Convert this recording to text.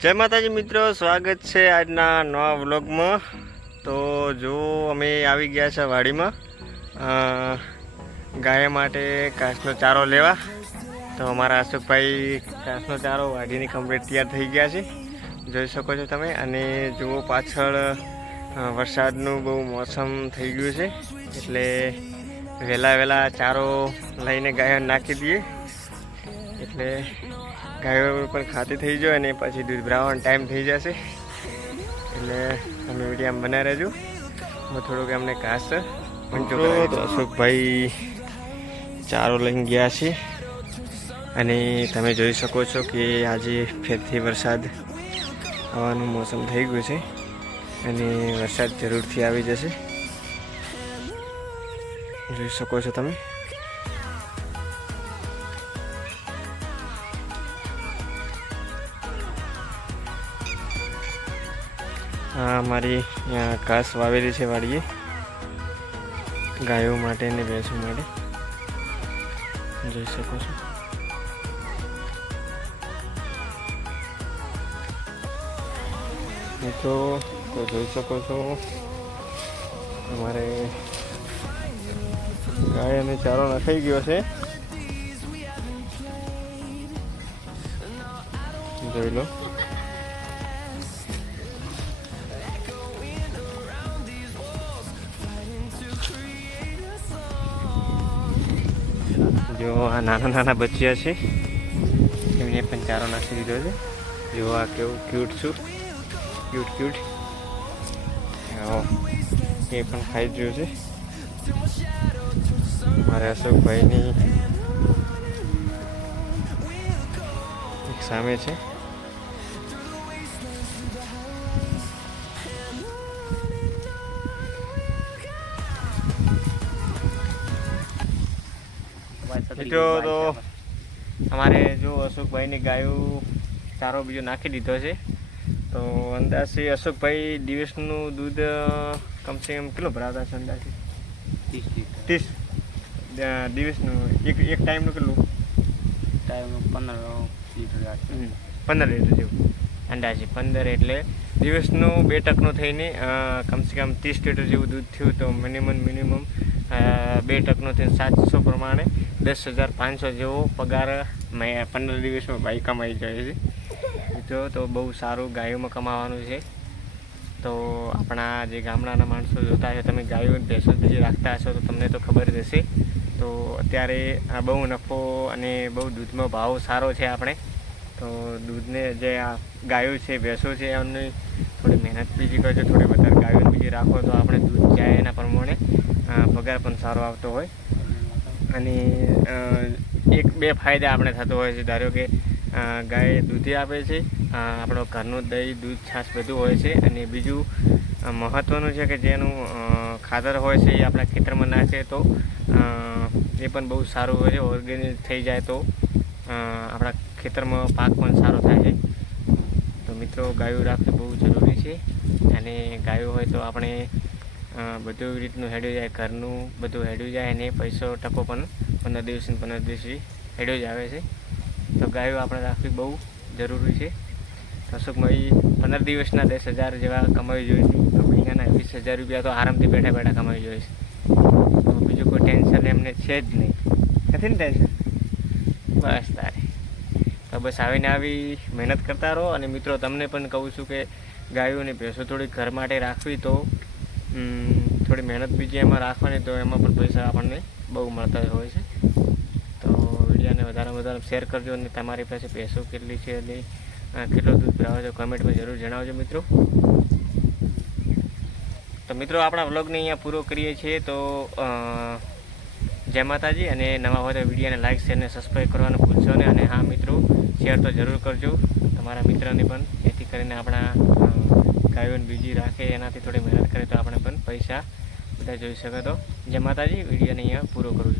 જય માતાજી મિત્રો, સ્વાગત છે આજના નવા વ્લોગમાં. તો જો અમે આવી ગયા છે વાડીમાં ગાય માટે કાચનો ચારો લેવા. તો અમારા અશોકભાઈ કાચનો ચારો વાડીની કમ્પ્લીટ તૈયાર થઈ ગયા છે. જોઈ શકો છો તમે. અને જુઓ પાછળ વરસાદનું બહુ મોસમ થઈ ગયું છે. એટલે વહેલા વહેલા ચારો લઈને ગાયો નાખી દઈએ. એટલે ગાયો પણ ખાતી થઈ જાય અને પછી દૂધ ભરાવાનો ટાઈમ થઈ જશે. એટલે તમે વીડિયો બનાવી રહેજો. હું થોડુંક એમને ઘાસ પણ જો. અશોકભાઈ ચારો લઈને ગયા છે. અને તમે જોઈ શકો છો કે આજે ફેરથી વરસાદ આવવાનું મોસમ થઈ ગયું છે. અને વરસાદ જરૂરથી આવી જશે. જોઈ શકો છો તમે. આ મારી અહીંયા ઘાસ વાવેલી છે વાડીએ. ગાયો માટે ને ભેંસો માટે. જોઈ શકો છો. મિત્રો, તો જોઈ શકો છો, અમારે ગાય અને ચારો નખાઈ ગયો છે. જોઈ લો. જો આ નાના નાના બચ્ચિયા છે, એમને પણ ચારો નાખી દીધો છે. જો આ કેવું ક્યુટ છું. ક્યુટ ક્યુટ એ પણ ખાઈ ગયું છે. મારે અશોકભાઈની સામે છે. મિત્રો તો અમારે જો અશોકભાઈની ગાયો ચારો બીજો નાખી દીધો છે. તો અંદાજે અશોકભાઈ દિવસનું દૂધ કમસે કમ કેટલો ભરાવતા છે અંદાજે? ત્રીસ દિવસનું એક એક ટાઈમનું કેટલું? ટાઈમનું પંદર લીટર જેવું. અંદાજે પંદર એટલે દિવસનું બે ટકનું થઈને કમસે કમ ત્રીસ લીટર જેવું દૂધ થયું તો મિનિમમ મિનિમમ બે ટકનો થઈને સાતસો પ્રમાણે દસ હજાર પાંચસો જેવો પગાર મેં પંદર દિવસમાં ભાઈ કમાઈ જાય છે. જો તો બહુ સારું ગાયોમાં કમાવાનું છે. તો આપણા જે ગામડાના માણસો જોતા હશે, તમે ગાયો ભેંસો બીજી રાખતા હશો, તો તમને તો ખબર જ હશે. તો અત્યારે આ બહુ નફો અને બહુ દૂધનો ભાવ સારો છે આપણે. તો દૂધને જે આ ગાયો છે, ભેંસો છે, એમની થોડી મહેનત બીજી કરજો, થોડી વધારે ગાયો બીજી રાખો તો આપણે દૂધ જાય એના પ્રમાણે. પગાર પણ સારો આવતો હોય. અને એક બે ફાયદા આપણે થતો હોય છે. ધારો કે ગાય દૂધી આપે છે આપણો ઘરનું દહીં, દૂધ, છાશ બધું હોય છે. અને બીજું મહત્ત્વનું છે કે જેનું ખાતર હોય છે એ આપણા ખેતરમાં નાખે તો એ પણ બહુ સારું હોય છે. ઓર્ગેનિક થઈ જાય તો આપણા ખેતરમાં પાક પણ સારો થાય છે. તો મિત્રો, ગાયો રાખવી બહુ જરૂરી છે. અને ગાયો હોય તો આપણે બધું એવી રીતનું હેડ્યું જાય ઘરનું બધું હેડ્યું જાય અને પૈસો ટકો પણ પંદર દિવસ ને પંદર દિવસે હેડ્યો જ આવે છે. તો ગાયો આપણે રાખવી બહુ જરૂરી છે. અશોકભાઈ પંદર દિવસના દસ હજાર જેવા કમાવી જોઈએ તો મહિનાના વીસ હજાર રૂપિયા તો આરામથી બેઠા બેઠા કમાવી જોઈએ છે. તો બીજું કોઈ ટેન્શન એમને છે જ નહીં. નથી ને ટેન્શન? બસ તારે. તો બસ આવીને આવી મહેનત કરતા રહો અને મિત્રો તમને પણ કહું છું કે ગાયો અને ભેંસો થોડી ઘર માટે રાખવી તો થોડી મહેનત બીજી એમાં રાખવાની તો એમાં પણ પૈસા આપણને બહુ મળતા હોય છે. તો વિડીયોને વધારે વધારે શેર કરજો અને તમારી પાસે પૈસો કેટલી છે અને કેટલો દૂધ ભરાવો છો કમેન્ટમાં જરૂર જણાવજો મિત્રો. તો મિત્રો, આપણા વ્લોગને અહીંયા પૂરો કરીએ છીએ તો જય માતાજી અને નવા હોય તો વિડીયોને લાઇક શેર અને સબસ્ક્રાઈબ કરવાનું ભૂલશો અને હા મિત્રો, શેર તો જરૂર કરજો. તમારા મિત્રને પણ જેથી કરીને આપણા ગાયોને બીજી રાખે એનાથી થોડી મહેનત કરે તો આપણે પણ પૈસા બધા જોઈ શકે તો. જય માતાજી, વિડીયોને અહીંયા પૂરો કરું છું.